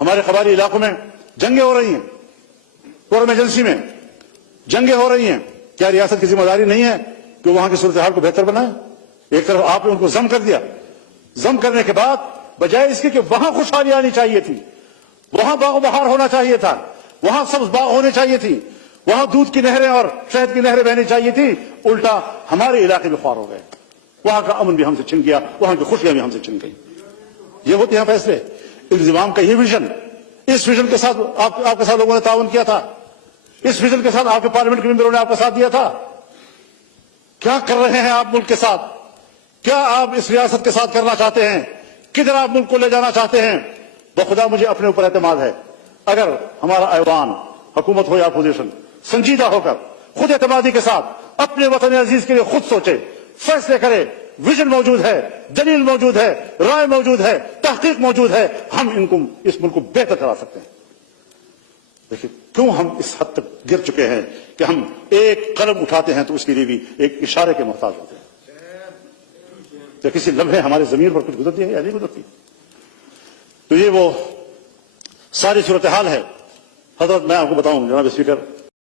हमारे कबायली इलाकों में जंगें हो रही हैं, कोरम एजेंसी में जंगें हो रही हैं। क्या रियासत की जिम्मेदारी नहीं है कि वहां की सूरत हाल को बेहतर बनाए? एक तरफ आपने उनको जम कर दिया, जम करने के बाद बजाय इसके कि वहां खुशहाली आनी चाहिए थी, वहां बाग बहार होना चाहिए था, वहां सब्ज बाग होने चाहिए थी, वहां दूध की नहरें और शहद की नहरें बहनी चाहिए थी, उल्टा हमारे इलाके में ख्वार हो गए। वहां का अमन भी हमसे छिन गया, वहां की खुशियां भी हमसे छिन गई। ये होते हैं फैसले। इंतजाम का ये विजन, इस विजन के साथ आपके साथ लोगों ने ताउन किया था, इस विजन के साथ आपके पार्लियामेंट के मेंबरों ने आपका साथ दिया था। क्या कर रहे हैं आप मुल्क के साथ? क्या आप इस रियासत के साथ करना चाहते हैं? किधर आप मुल्क को ले जाना चाहते हैं? बखुदा मुझे अपने ऊपर एतमाद है, अगर हमारा ऐवान, हुकूमत हो या अपोजिशन, संजीदा होकर खुद एतमादी के साथ अपने वतन अजीज के लिए खुद सोचे, फैसले करे, विजन मौजूद है, दलील मौजूद है, राय मौजूद है, तहकीक मौजूद है, हम इनको इस मुल्क को बेहतर करा सकते हैं। देखिए क्यों हम इस हद तक गिर चुके हैं कि हम एक कदम उठाते हैं तो उसके लिए भी एक इशारे के मोहताज होते हैं। तो किसी लम्हे हमारे जमीन पर कुछ गुजरती है या नहीं गुजरती? तो ये वो सारी सूरत हाल है। हजरत मैं आपको बताऊं जनाब स्पीकर,